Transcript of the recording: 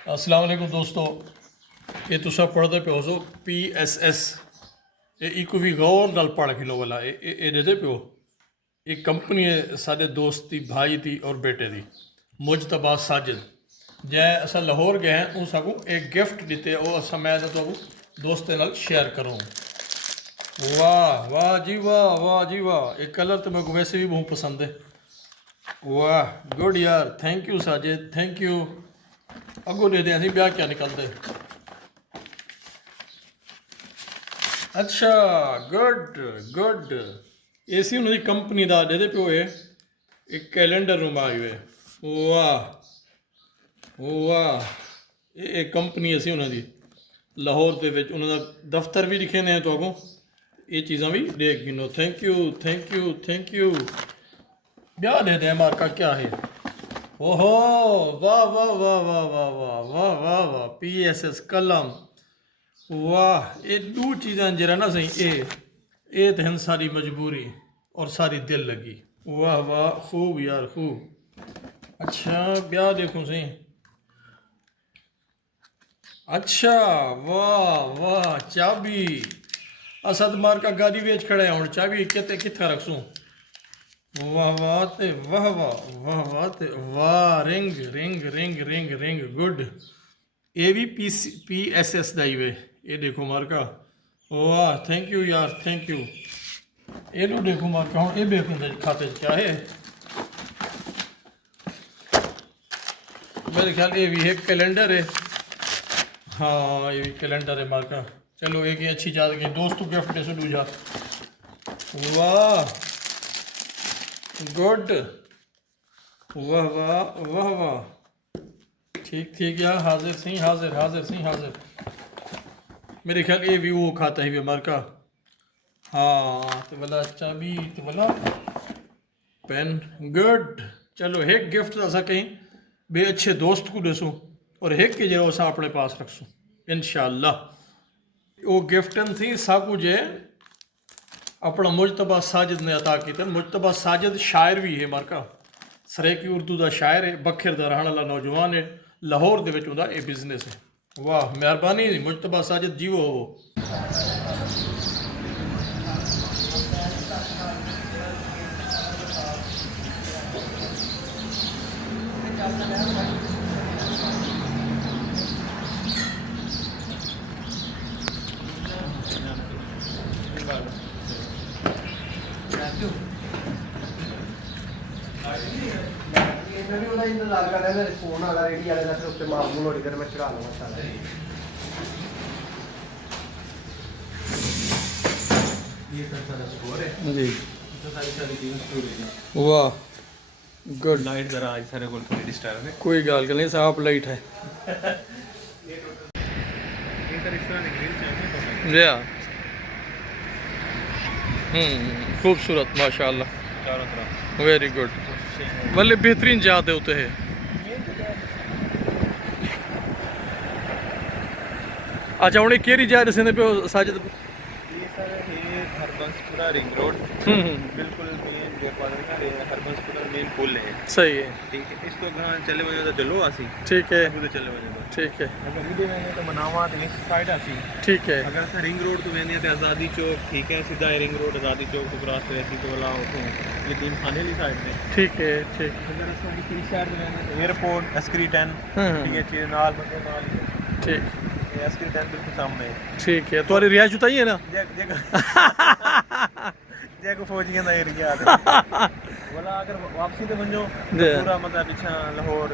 अस्सलाम वालेकुम दोस्तों, ये तुसा पढ़ते पे हो PSS। ये इको भी गौर नाल पढ़ के लो वाला ये देते पे हो। ये कंपनी है साडे दोस्त दी, भाई दी और बेटे दी, मुजतबा साजिद। जै असा लाहौर गए हैं उस आगू एक गिफ्ट दिते वो असा मैं तो दोस्तें नाल शेयर करूँ। वाह वाह जी वाह, वाह जी वाह। ये कलर तो मेरे को वैसे भी बहुत पसंद है। वाह गुड यार, thank you Sajid, thank you. अगो दे दें, ब्याह क्या निकलते। अच्छा गुड गुड। ए सी उन्होंने कंपनी का दे पे होए एक कैलेंडर रूम आए हुए। वाह वाह, ये कंपनी असी उन्होंने लाहौर के उन्होंने दफ्तर भी लिखे ने तो अगों ये चीज़ा भी देख गिनो। Thank you thank you thank you. ब्याह दे दें मार्का क्या है। ओहो वाह वाह वाह वाह वाह वाह वाह वाह वाह। PSS कलम, वाह। ये दो चीज़ां जरा ना सही ये तो हैं सारी मजबूरी और सारी दिल लगी। वाह वाह खूब यार खूब। अच्छा ब्याह देखो सही। अच्छा वाह वाह, चाबी असद मार का गाड़ी बेच खड़ा है हूँ, चाबी कितने कितना रखसूँ। वाह वाह ते वाह वाह वाह वाह ते वाह। Ring ring ring ring ring good. ये भी PSS ਦਾ ਹੀ ਵੇ। ये देखो मार्का, वाह थैंक यू यार थैंक यू। ये लो देखो मार्का हूँ ये देखो खाते क्या है। मेरे ख्याल ये भी एक कैलेंडर है। हाँ ये भी कैलेंडर है मार्का। चलो एक ही अच्छी जात के दोस्तों गिफ्ट दे सुडू जा। वाह गुड, वाह वाह वाह वाह। ठीक ठीक यार, हाजिर सही हाजिर हाजिर सही हाजिर। मेरे ख्याल ये भी वो खाता है बीमार का। हाँ तो बोला चाबी तो बोला पेन गुड। चलो एक गिफ्ट ऐसा कहीं बे अच्छे दोस्त को दसूँ और एक के जो असा अपने पास रखसूँ इंशाअल्लाह। वो गिफ्टन थी साकू जे अपना मुजतबा साजिद ने अता किया। मुजतबा साजिद शायर भी है मार्का, सरेकी उर्दू का शायर है, बखेर का रहने वाला नौजवान है, लाहौर के ये बिजनेस है। वाह मेहरबानी मुजतबा साजिद जीवो हो। फोन आ रेडी वाले का फिर मामू लोड कर मैं चढ़ा लूंगा सारा। ये सारा स्कोर है जी। तो सारी चीज़ें स्टोरेज है। वाह गुड। लाइट जरा आज सारे को थोड़ी डिस्टर्ब है। कोई गाल नहीं साफ लाइट है। ये सर इस तरह निकल चाहिए जी हाँ। खूबसूरत माशाल्लाह, चारों तरफ वेरी गुड। भले बेहतरीन जाते होते हैं। अच्छा उन्हें केरी जा रहे पे साजिद। ये सर ये हरबंसपुरा रिंग रोड बिल्कुल मेन गोपाल का हरबंसपुरा मेन पुल है। सही है ठीक है। इसको अगर चले वजह तो चलो आसी ठीक है उधर चले वजह ठीक है अगर इधर वेंगे तो मनावा तो इस साइड आसी। ठीक है। अगर अस रिंग रोड तो वेंगे तो आज़ादी चौक ठीक है, सीधा रिंग रोड आज़ादी चौक तो क्रॉस करती तो वाला उठो यतीम खाने वाली साइड में। ठीक है ठीक अगर अस दूसरी साइड में वेंगे तो एयरपोर्ट अस्करी 10 ठीक है चीज नाल मतलब नाल ही है। ठीक ये अस्करी 10 बिल्कुल सामने है। ठीक है। तुम्हारी रिहाइश बताइए ना। जेको फौजियों का एरिया है वाला अगर वापसी तो वञो पूरा मतलब पीछा लाहौर